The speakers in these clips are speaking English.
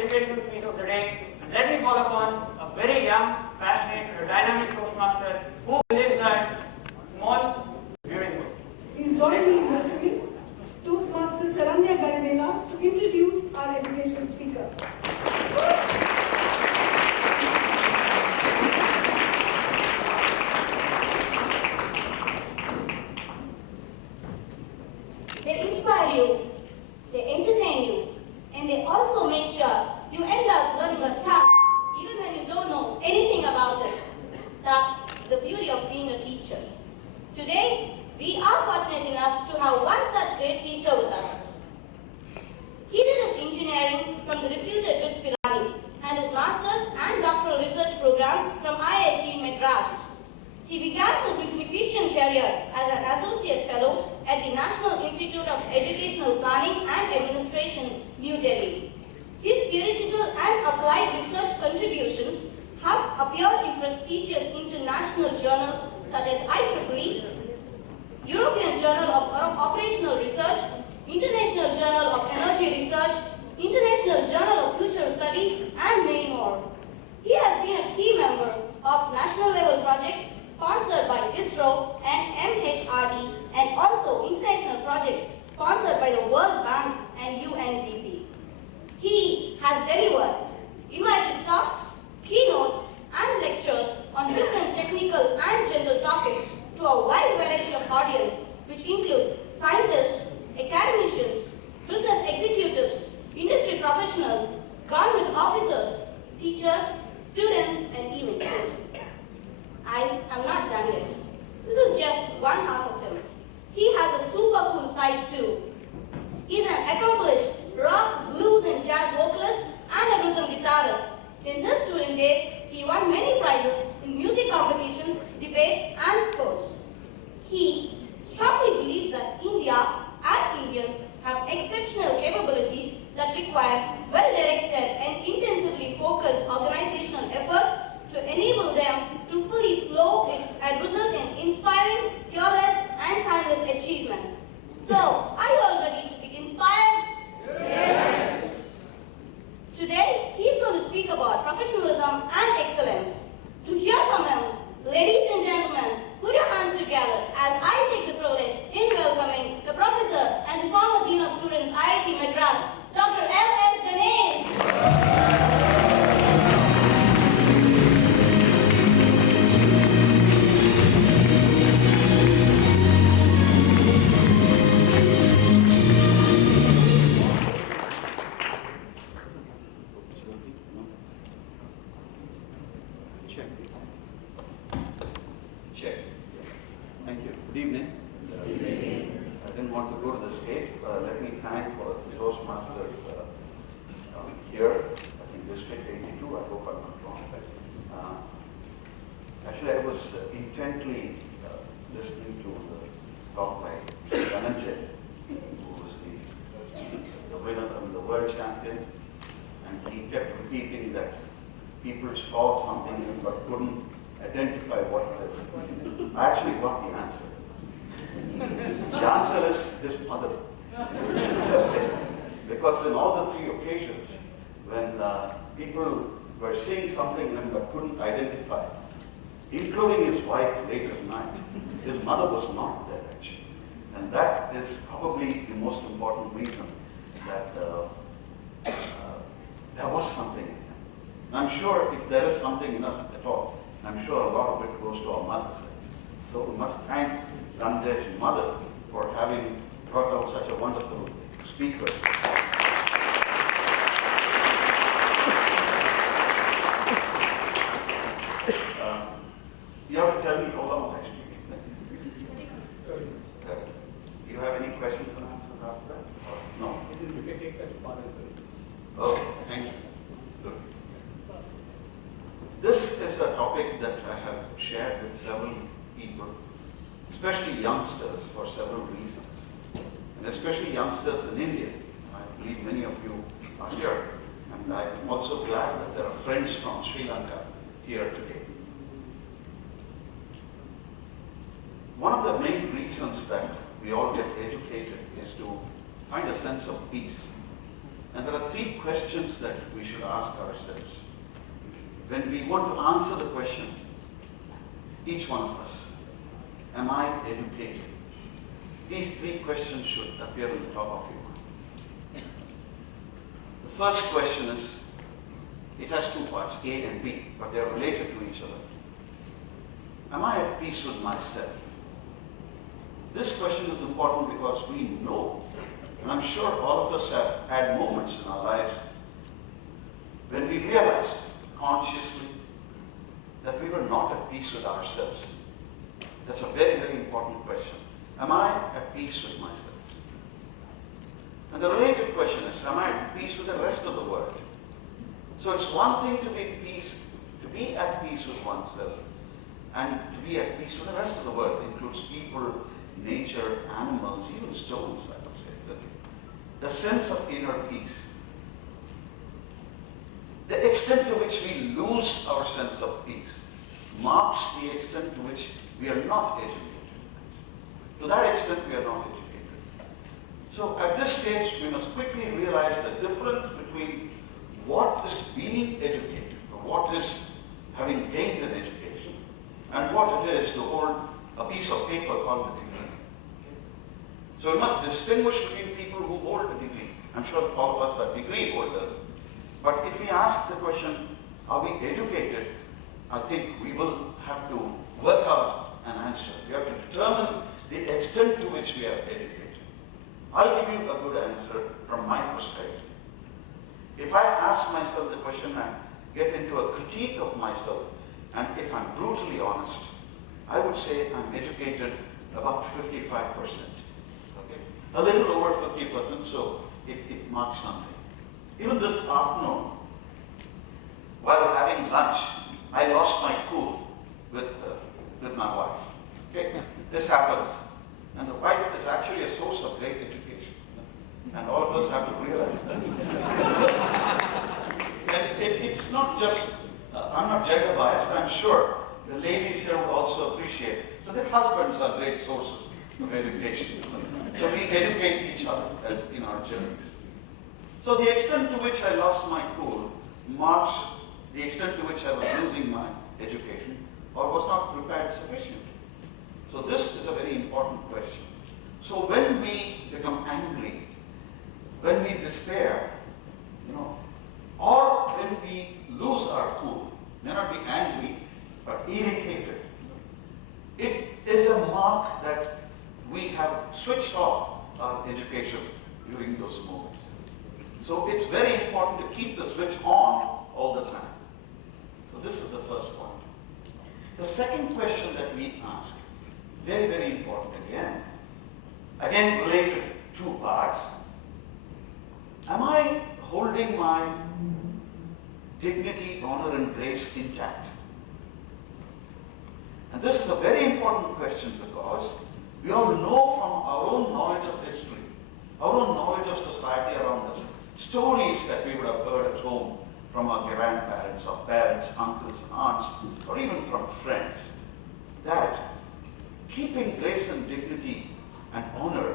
educational speech of the day. And let me call upon a very young, passionate, and dynamic Toastmaster who believes that small, beautiful. Please join me in welcoming Toastmaster Saranya Garibela to introduce our educational speaker. They inspire you, they entertain you, and they also make sure you end up learning a stuff even when you don't know anything about it. That's the beauty of being a teacher. Today, we are fortunate enough to have one such great teacher with us. He did his engineering from the reputed BITS Pilani and his master's and doctoral research program from IIT Madras. He began his magnificent career as an associate fellow at the National Institute of Educational Planning and Administration, New Delhi. His theoretical and applied research contributions have appeared in prestigious international journals such as IEEE, European Journal of Operational Research, International Journal of Energy Research, International Journal of Future Studies, and many more. He has been a key member of national level projects sponsored by ISRO and MHRD, and also international projects sponsored by the World Bank and UNDP. He has delivered invited talks, keynotes, and lectures on different technical and general topics to a wide variety of audience, which includes scientists, academicians, business executives, industry professionals, government officers, teachers, students, and even children. I am not done yet. This is just one half of him. He has a super cool side too. He's an accomplished rock, blues, and jazz vocalist and a rhythm guitarist. In his student days, he won many prizes in music competitions, debates, and sports. He strongly believes that India and Indians have exceptional capabilities that require well-directed and intensively focused organizational efforts to enable them to fully flow and result in inspiring, fearless, and timeless achievements. So, are you all ready to be inspired? Yes! Today, he's going to speak about professionalism and excellence. To hear from him, ladies and gentlemen, put your hands together as I take the privilege in welcoming the professor and the former dean of students, IIT Madras, Dr. L.S. Ganesh. Check. Thank you. Good evening. Good evening. I didn't want to go to the stage. Let me thank the Toastmasters coming here. I think District 82. I hope I'm not wrong. Actually, I was intently listening to the talk by Ganesh, who was the winner, the world champion, and he kept repeating that people saw something but couldn't identify what it is. I actually got the answer. The answer is his mother. Because in all the three occasions, when people were seeing something in him but couldn't identify, including his wife late at night, his mother was not there actually. And that is probably the most important reason that there was something in him. I'm sure if there is something in us at all, I'm sure a lot of it goes to our mother's side. So we must thank Ganesh's mother for having brought out such a wonderful speaker. You have to tell me how long I speak. Do you have any questions and answers after that? Or no? Oh, thank you. Good. This is a topic that I have shared with several people, especially youngsters, for several reasons. And especially youngsters in India. I believe many of you are here. And I'm also glad that there are friends from Sri Lanka here today. One of the main reasons that we all get educated is to find a sense of peace. And there are three questions that we should ask ourselves. When we want to answer the question, each one of us, am I educated? These three questions should appear on the top of your mind. The first question is, it has two parts, A and B, but they are related to each other. Am I at peace with myself? This question is important because we know, and I'm sure all of us have had moments in our lives when we realized consciously that we were not at peace with ourselves. That's a very, very important question. Am I at peace with myself? And the related question is, am I at peace with the rest of the world? So it's one thing to be at peace with oneself, and to be at peace with the rest of the world. It includes people, nature, animals, even stones, I would say. The sense of inner peace. The extent to which we lose our sense of peace marks the extent to which we are not educated. To that extent, we are not educated. So at this stage, we must quickly realize the difference between what is being educated, or what is having gained an education, and what it is to hold a piece of paper called a degree. So we must distinguish between people who hold a degree. I'm sure all of us are degree holders. But if we ask the question, are we educated? I think we will have to work out an answer. We have to determine the extent to which we are educated. I'll give you a good answer from my perspective. If I ask myself the question and get into a critique of myself, and if I'm brutally honest, I would say I'm educated about 55%. Okay? A little over 50%, so it marks something. Even this afternoon, while having lunch, I lost my cool with my wife. Okay? This happens. And the wife is actually a source of great education. And all of us have to realize that. And it's not just, I'm not gender biased, I'm sure the ladies here would also appreciate. So their husbands are great sources of education. So we educate each other as in our journeys. So the extent to which I lost my cool marks the extent to which I was losing my education or was not prepared sufficiently. So this is a very important question. So when we become angry, when we despair, or when we lose our cool, may not be angry, but irritated, it is a mark that we have switched off our education during those moments. So it's very important to keep the switch on all the time. So this is the first point. The second question that we ask, very, very important again related to two parts. Am I holding my dignity, honor, and grace intact? And this is a very important question because we all know from our own knowledge of history, our own knowledge of society around us, stories that we would have heard at home from our grandparents, or parents, uncles, aunts, or even from friends, that keeping grace and dignity and honor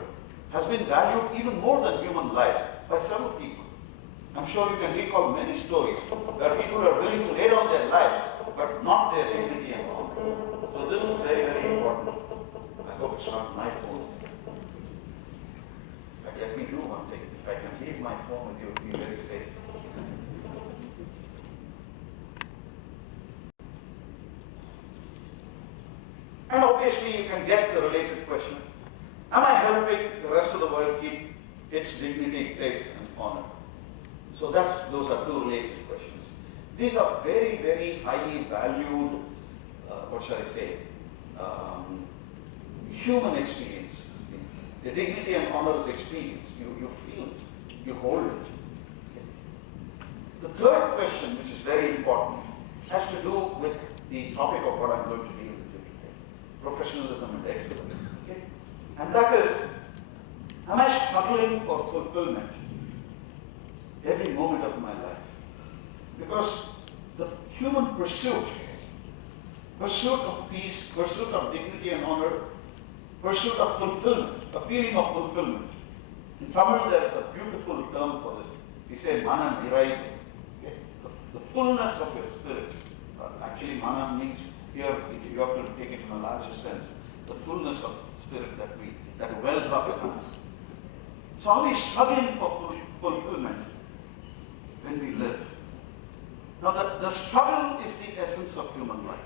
has been valued even more than human life by several people. I'm sure you can recall many stories where people are willing to lay down their lives, but not their dignity and honor. So this is very, very important. I hope it's not my phone. But let me do one thing. If I can leave my phone with you, it will be very safe. And obviously you can guess the related question. Am I helping the rest of the world keep its dignity, grace, and honor? So those are two related questions. These are very, very highly valued, human experience. The dignity and honor is experience. You feel it, you hold it. The third question, which is very important, has to do with the topic of what I'm going to deal with today: professionalism and excellence. Okay? And that is, am I struggling for fulfillment every moment of my life? Because the human pursuit of peace, pursuit of dignity and honor, pursuit of fulfillment, a feeling of fulfillment. In Tamil, there is a beautiful term for this, We say mana niraive, okay? The fullness of your spirit. Actually, mana means here you have to take it in a larger sense. The fullness of spirit that wells up in us. So are we struggling for fulfillment when we live? Now the struggle is the essence of human life.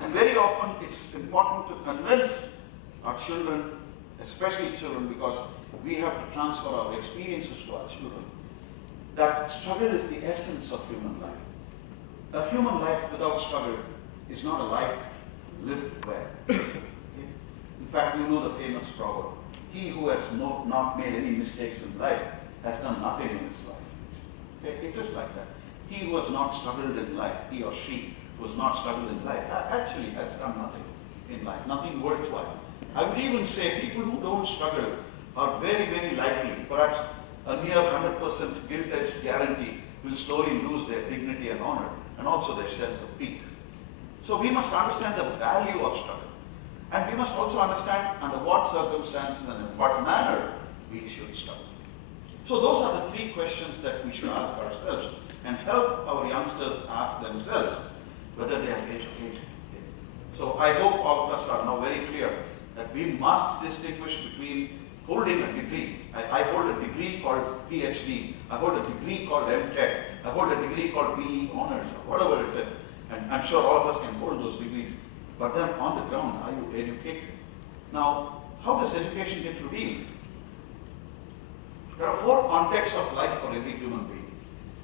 And very often it's important to convince our children, especially children, because we have to transfer our experiences to our children, that struggle is the essence of human life. A human life without struggle is not a life lived well. In fact, you know the famous proverb, he who has not made any mistakes in life has done nothing in his life. Okay? It is like that. He who has not struggled in life, he or she who has not struggled in life, actually has done nothing in life, nothing worthwhile. I would even say people who don't struggle are very, very likely, perhaps a near 100% guilt-edged guarantee, will slowly lose their dignity and honor, and also their sense of peace. So we must understand the value of struggle. And we must also understand under what circumstances and in what manner we should struggle. So those are the three questions that we should ask ourselves and help our youngsters ask themselves whether they are educated. So I hope all of us are now very clear that we must distinguish between holding a degree. I hold a degree called PhD. I hold a degree called MTech. I hold a degree called BE Honors, or whatever it is. And I'm sure all of us can hold those degrees. But then on the ground, are you educated? Now, how does education get revealed? There are 4 contexts of life for every human being.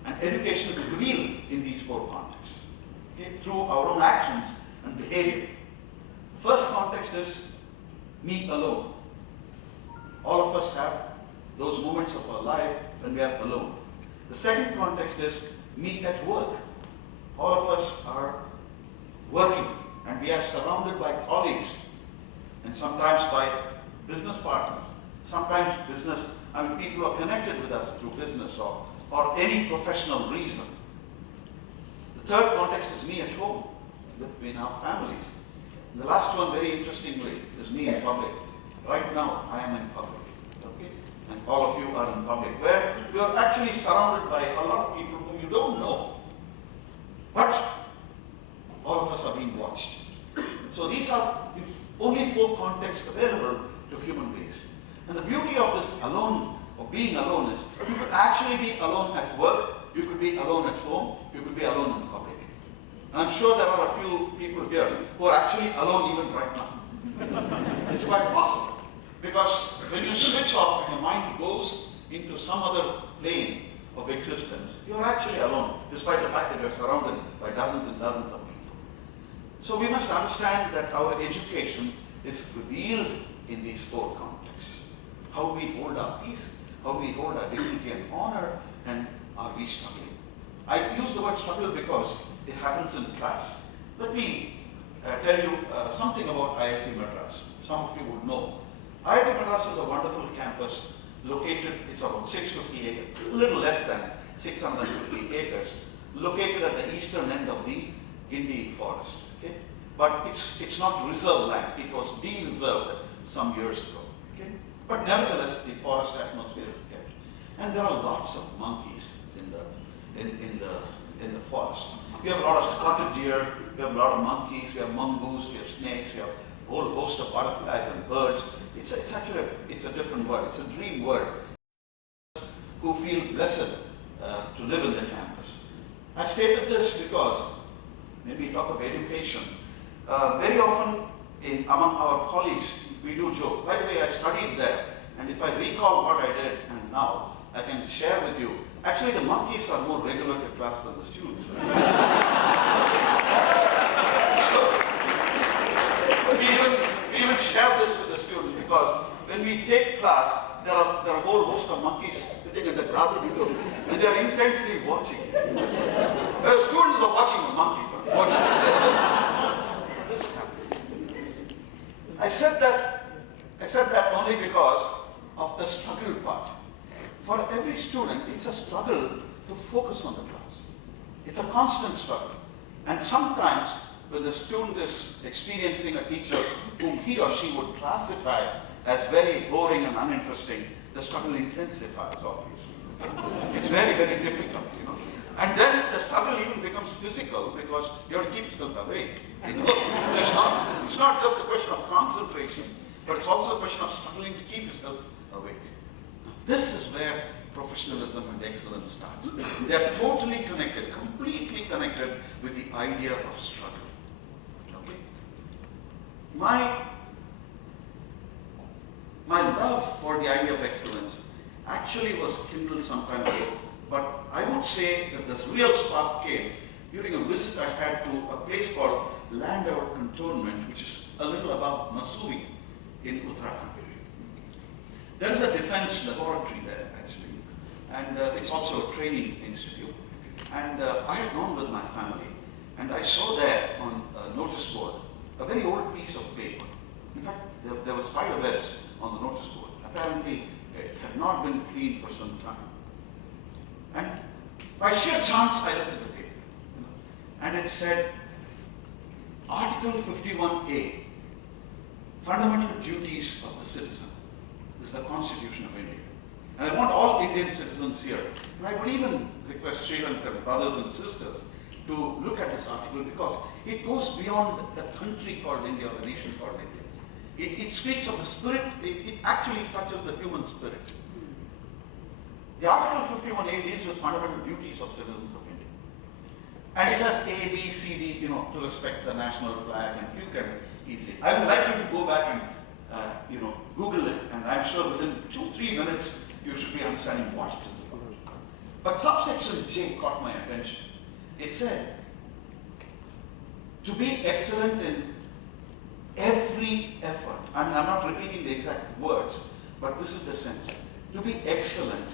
And education is revealed in these 4 contexts, okay, through our own actions and behavior. The first context is me alone. All of us have those moments of our life when we are alone. The second context is me at work. All of us are working and we are surrounded by colleagues and sometimes by business partners. Sometimes people are connected with us through business or any professional reason. The third context is me at home, between our families. And the last one, very interestingly, is me in public. Right now, I am in public, okay? And all of you are in public, where you are actually surrounded by a lot of people whom you don't know. But all of us are being watched. So these are the only 4 contexts available to human beings. And the beauty of this alone, or being alone, is you could actually be alone at work, you could be alone at home, you could be alone in public. And I'm sure there are a few people here who are actually alone even right now. It's quite possible. Because when you switch off and your mind goes into some other plane of existence, you're actually alone, despite the fact that you're surrounded by dozens and dozens of people. So we must understand that our education is revealed in these 4 contexts. How we hold our peace, how we hold our dignity and honor, and are we struggling? I use the word struggle because it happens in class. Let me tell you something about IIT Madras. Some of you would know. IIT Madras is a wonderful campus located, it's about 650 acres, a little less than 650 acres, located at the eastern end of the Gindi forest. Okay? But it's not reserve land, it was de-reserved some years ago. Okay? But nevertheless, the forest atmosphere is kept. And there are lots of monkeys in the forest. We have a lot of spotted deer, we have a lot of monkeys, we have mongoose, we have snakes, we have a whole host of butterflies and birds. It's actually a different word. It's a dream word. Who feel blessed to live in the campus. I stated this because when we talk of education, very often among our colleagues we do joke. By the way, I studied there, and if I recall what I did and now, I can share with you. Actually, the monkeys are more regular to class than the students. We even share this with the students because when we take class, there are a whole host of monkeys sitting in the gravel window and they are intently watching. The students are watching the monkeys, unfortunately. I said that only because of the struggle part. For every student, it's a struggle to focus on the class. It's a constant struggle. And sometimes, when the student is experiencing a teacher whom he or she would classify as very boring and uninteresting, the struggle intensifies, obviously. It's very, very difficult, you know. And then the struggle even becomes physical because you have to keep yourself awake. You know? So it's not just a question of concentration, but it's also a question of struggling to keep yourself awake. This is where professionalism and excellence starts. They are totally connected, completely connected with the idea of struggle. Okay? My love for the idea of excellence actually was kindled some time ago, but I would say that this real spark came during a visit I had to a place called Landour Cantonment, which is a little above Mussoorie in Uttarakhand. There is a defense laboratory there, actually, and it's also a training institute. And I had gone with my family, and I saw there on a notice board a very old piece of paper. In fact, there were spider webs on the notice board. Apparently, it had not been cleaned for some time. And by sheer chance, I looked at the paper, and it said, Article 51A, Fundamental Duties of the Citizen. This is the Constitution of India. And I want all Indian citizens here, and I would even request Sri Lankan brothers and sisters to look at this article because it goes beyond the country called India or the nation called India. It speaks of the spirit, it actually touches the human spirit. The Article 51A deals with fundamental duties of citizens of India. And it has A, B, C, D, you know, to respect the national flag, and you can easily. I would like you to go back and Google it, and I'm sure within 2-3 minutes you should be understanding what it is about. But subsection J caught my attention. It said, to be excellent in every effort. I mean, I'm not repeating the exact words, but this is the sense. To be excellent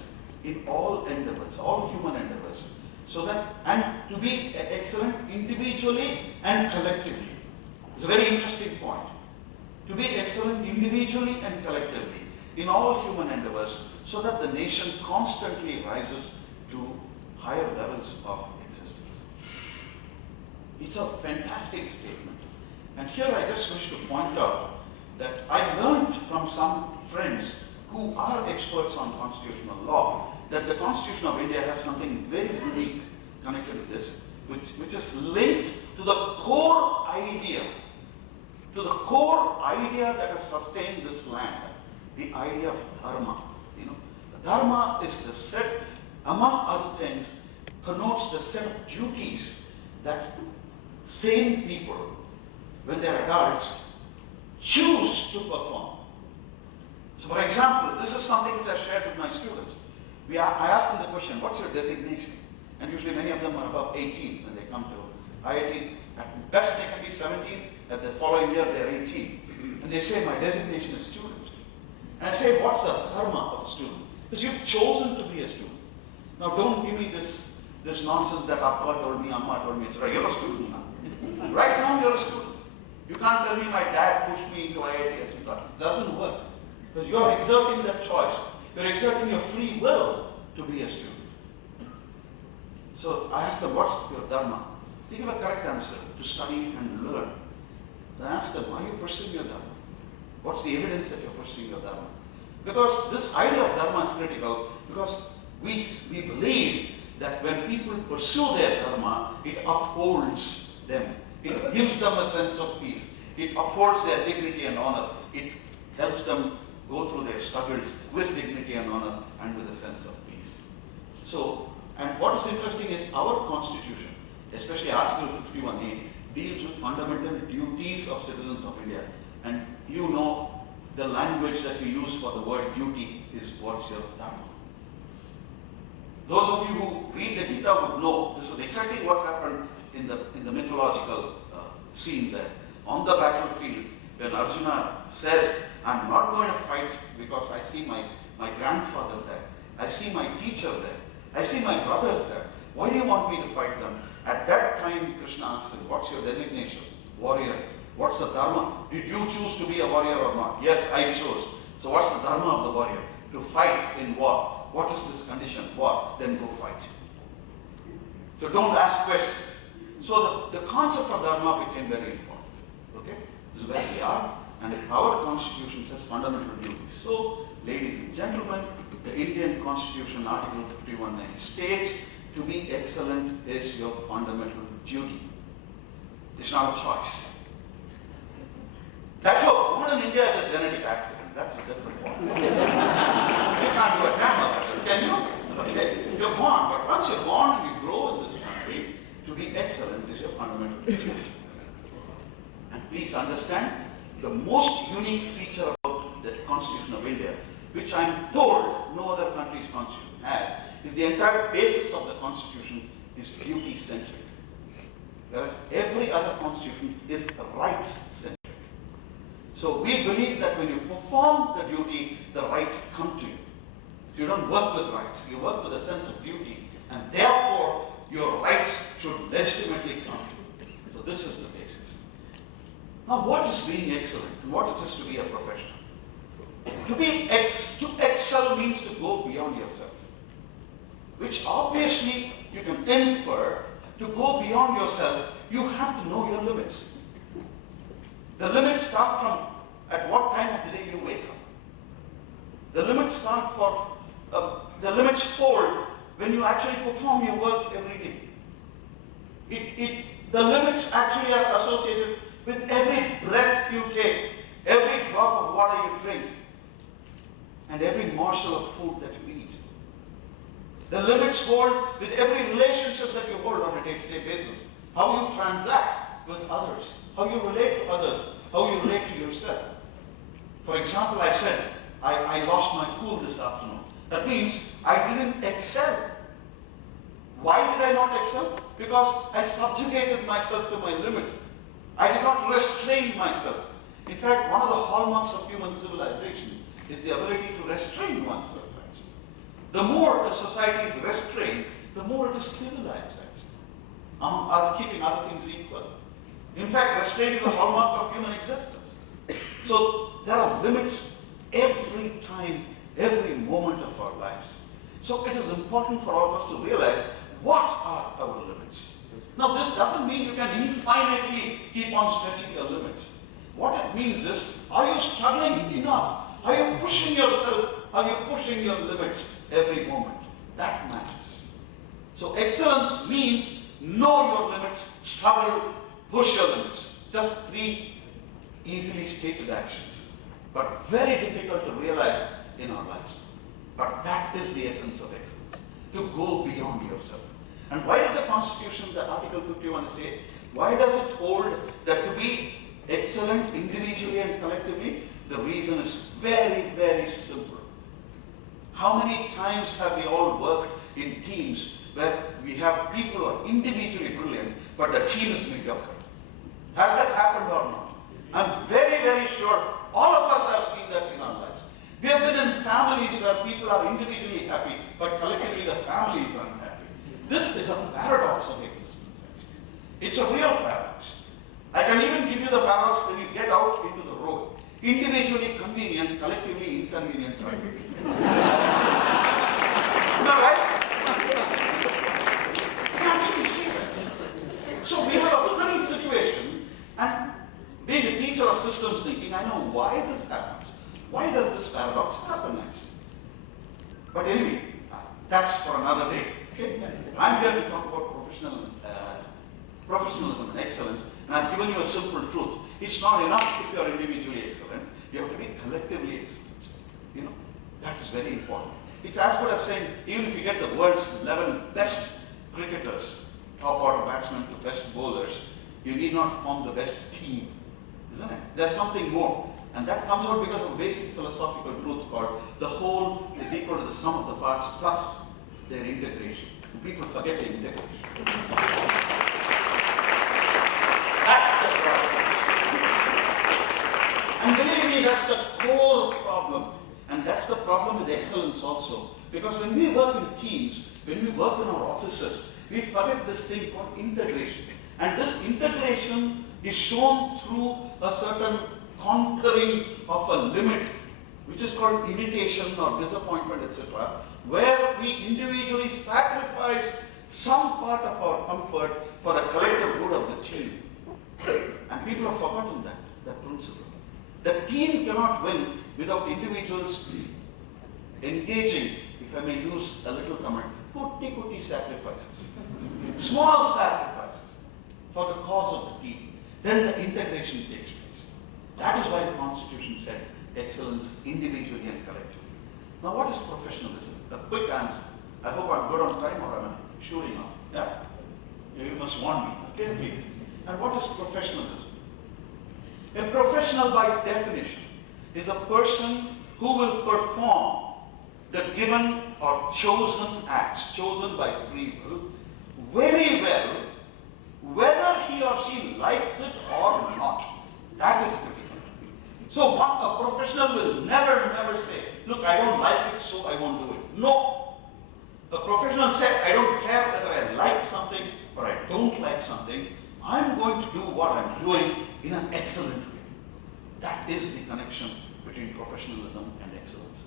in all endeavors, all human endeavors, so that, and to be excellent individually and collectively. It's a very interesting point. To be excellent individually and collectively in all human endeavors, so that the nation constantly rises to higher levels of existence. It's a fantastic statement. And here I just wish to point out that I learned from some friends who are experts on constitutional law that the Constitution of India has something very unique connected to this, which is linked to the core idea that has sustained this land, the idea of dharma. You know, dharma is the set, among other things, connotes the set of duties that sane people, when they're adults, choose to perform. So for example, this is something which I shared with my students. I asked them the question, what's your designation? And usually many of them are above 18 when they come to IIT. At best they can be 17, at the following year they're 18. And they say, my designation is student. And I say, what's the dharma of a student? Because you've chosen to be a student. Now don't give me this nonsense that Appa told me, Amma told me. It's right, you're a student now. Right now you're a student. You can't tell me my dad pushed me into IIT, etc. It doesn't work. Because you're exerting that choice. You're exerting your free will to be a student. So I asked them, what's your dharma? They give a correct answer, to study and learn. I asked them, are you pursuing your dharma? What's the evidence that you're pursuing your dharma? Because this idea of dharma is critical, because we believe that when people pursue their dharma, it upholds them. It gives them a sense of peace. It upholds their dignity and honor. It helps them go through their struggles with dignity and honor and with a sense of peace. So, and what is interesting is our constitution, especially Article 51A, deals with fundamental duties of citizens of India. And you know the language that we use for the word duty is what's your dharma. Those of you who read the Gita would know this is exactly what happened in the mythological scene there. On the battlefield, when Arjuna says, I'm not going to fight because I see my grandfather there. I see my teacher there. I see my brothers there. Why do you want me to fight them? At that time, Krishna asked him, what's your designation? Warrior. What's the dharma? Did you choose to be a warrior or not? Yes, I chose. So what's the dharma of the warrior? To fight in war. What is this condition? War. Then go fight. So don't ask questions. So the concept of dharma became very important. Okay? This is where we are. And our constitution says fundamental duties. So ladies and gentlemen, the Indian Constitution, Article 51 states, to be excellent is your fundamental duty. It's not a choice. That you're born in India is a genetic accident. That's a different one. You can't do a damn about it, can you? Okay, you're born, but once you're born and you grow in this country, to be excellent is your fundamental duty. And please understand, the most unique feature about the Constitution of India, which I'm told no other country's constitution has, is the entire basis of the Constitution is duty-centric. Whereas every other constitution is rights-centric. So we believe that when you perform the duty, the rights come to you. You don't work with rights, you work with a sense of duty, and therefore your rights should legitimately come to you. So this is the basis. Now what is being excellent and what it is to be a professional? To excel means to go beyond yourself, which obviously you can infer. To go beyond yourself, you have to know your limits. The limits start from at what time of the day you wake up. The limits start for, the limits hold when you actually perform your work every day. The limits actually are associated with every breath you take, every drop of water you drink, and every morsel of food that you eat. The limits hold with every relationship that you hold on a day-to-day basis. How you transact with others, how you relate to others, how you relate to yourself. For example, I said, I lost my cool this afternoon. That means I didn't excel. Why did I not excel? Because I subjugated myself to my limit. I did not restrain myself. In fact, one of the hallmarks of human civilization is the ability to restrain oneself. The more a society is restrained, the more it is civilized, actually, keeping other things equal. In fact, restraint is a hallmark of human existence. So there are limits every time, every moment of our lives. So it is important for all of us to realize what are our limits. Now this doesn't mean you can infinitely keep on stretching your limits. What it means is, are you struggling enough? Are you pushing yourself? Are you pushing your limits every moment? That matters. So excellence means know your limits, struggle, push your limits. Just three easily stated actions, but very difficult to realize in our lives. But that is the essence of excellence, to go beyond yourself. And why did the Constitution, the Article 51 say, why does it hold that to be excellent individually and collectively? The reason is very, very simple. How many times have we all worked in teams where we have people who are individually brilliant, but the team is mediocre? Has that happened or not? I'm very, very sure all of us have seen that in our lives. We have been in families where people are individually happy, but collectively the family is unhappy. This is a paradox of existence, actually. It's a real paradox. I can even give you the paradox when you get out into the road. Individually convenient, collectively inconvenient driving. Am I right? You can actually see that. So we have a funny situation, and being a teacher of systems thinking, I know why this happens. Why does this paradox happen actually? But anyway, that's for another day. Okay? I'm here to talk about professionalism and excellence, and I've given you a simple truth. It's not enough if you are individually excellent, you have to be collectively excellent. You know, that is very important. It's as good as saying, even if you get the world's 11 best cricketers, top order batsmen to best bowlers, you need not form the best team, isn't it? There's something more. And that comes out because of a basic philosophical truth called the whole is equal to the sum of the parts plus their integration. People forget the integration. That's the problem. And believe me, that's the core problem. And that's the problem with excellence also. Because when we work in teams, when we work in our offices, we forget this thing called integration. And this integration is shown through a certain conquering of a limit, which is called irritation or disappointment, etc., where we individually sacrifice some part of our comfort for the collective good of the team. And people have forgotten that principle. The team cannot win without individuals engaging, if I may use a little comment, kuti sacrifices, small sacrifices for the cause of the people, then the integration takes place. That is why the Constitution said excellence individually and collectively. Now what is professionalism? A quick answer. I hope I'm good on time or am I shooting off? Yeah? You must warn me. Okay, please. And what is professionalism? A professional by definition is a person who will perform the given or chosen acts, chosen by free will, very well, whether he or she likes it or not. That is critical. So a professional will never say, look, I don't like it, so I won't do it. No. A professional said, I don't care whether I like something or I don't like something. I'm going to do what I'm doing in an excellent way. That is the connection between professionalism and excellence.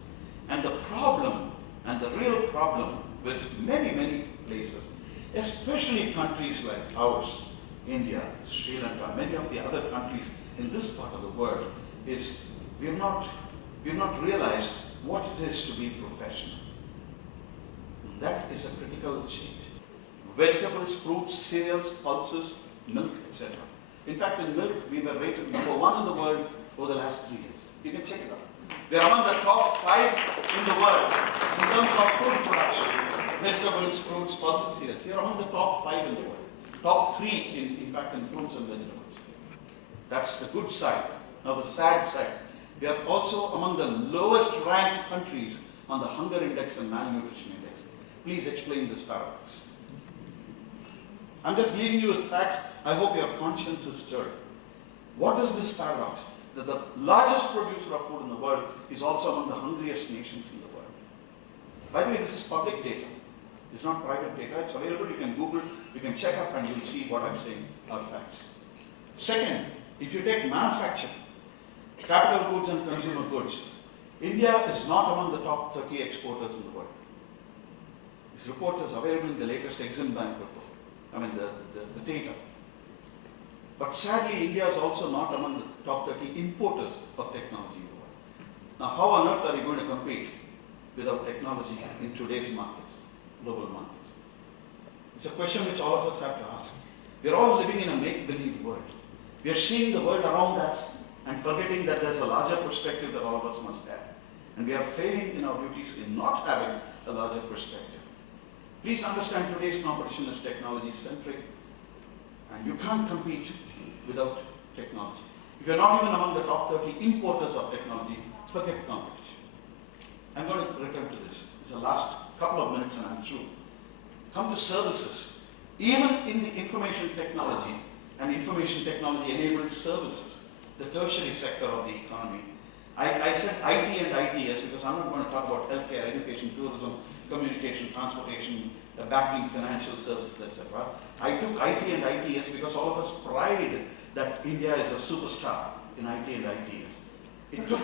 And the problem, and the real problem with many places, especially countries like ours, India, Sri Lanka, many of the other countries in this part of the world, is we have not realized what it is to be professional. That is a critical change. Vegetables, fruits, cereals, pulses, milk, etc. In fact, in milk, we were rated #1 in the world over the last 3 years. You can check it out. We are among the top 5 in the world in terms of food production. Vegetables, fruits, pulses, cereals. We are among the top 5 in the world. Top 3, in fact, in fruits and vegetables. That's the good side. Now the sad side. We are also among the lowest ranked countries on the hunger index and malnutrition index. Please explain this paradox. I'm just leaving you with facts. I hope your conscience is stirred. What is this paradox? That the largest producer of food in the world is also among the hungriest nations in the world. By the way, this is public data. It's not private data. It's available. You can Google, you can check up, and you'll see what I'm saying are facts. Second, if you take manufacturing, capital goods and consumer goods, India is not among the top 30 exporters in the world. This report is available in the latest Exim Bank report. I mean, the data. But sadly, India is also not among the top 30 importers of technology in the world. Now, how on earth are you going to compete without technology in today's markets, global markets? It's a question which all of us have to ask. We are all living in a make-believe world. We are seeing the world around us and forgetting that there's a larger perspective that all of us must have. And we are failing in our duties in not having a larger perspective. Please understand today's competition is technology-centric, and you can't compete without technology. If you're not even among the top 30 importers of technology, forget competition. I'm going to return to this. It's the last couple of minutes and I'm through. Come to services. Even in the information technology and information technology-enabled services, the tertiary sector of the economy, I said IT and ITS because I'm not going to talk about healthcare, education, tourism, communication, transportation, banking, financial services, etc. I took IT and ITS because all of us pride that India is a superstar in IT and ITS. It took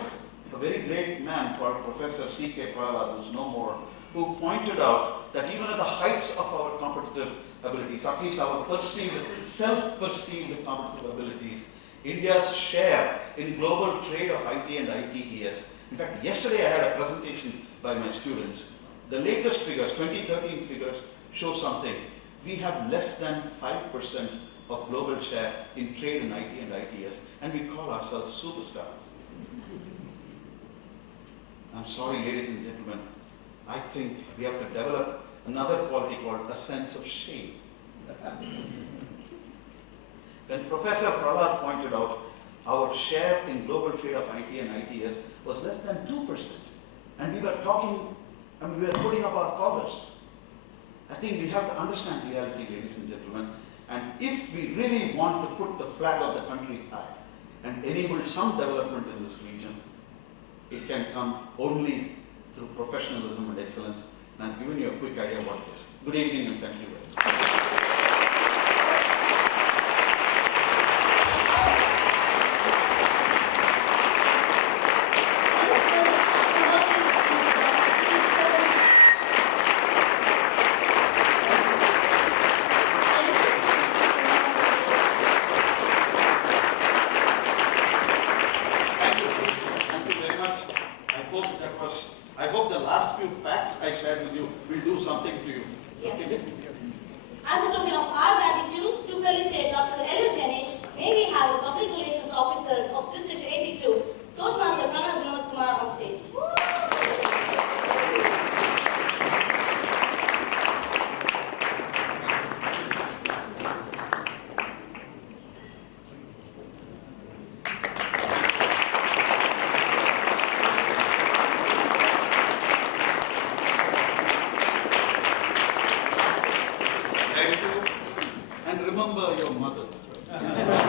a very great man called Professor C.K. Prahalad, who's no more, who pointed out that even at the heights of our competitive abilities, at least our perceived, self-perceived competitive abilities, India's share in global trade of IT and ITES. In fact, yesterday I had a presentation by my students. The latest figures, 2013 figures, show something. We have less than 5% of global share in trade in IT and ITS, and we call ourselves superstars. I'm sorry, ladies and gentlemen. I think we have to develop another quality called a sense of shame. When Professor Prahalad pointed out our share in global trade of IT and ITS was less than 2%, and we were talking, and we were putting up our collars. I think we have to understand reality, ladies and gentlemen, and if we really want to put the flag of the country high and enable some development in this region, it can come only through professionalism and excellence. And I've given you a quick idea what it is. Good evening and thank you very much. I hope the last And remember your mothers.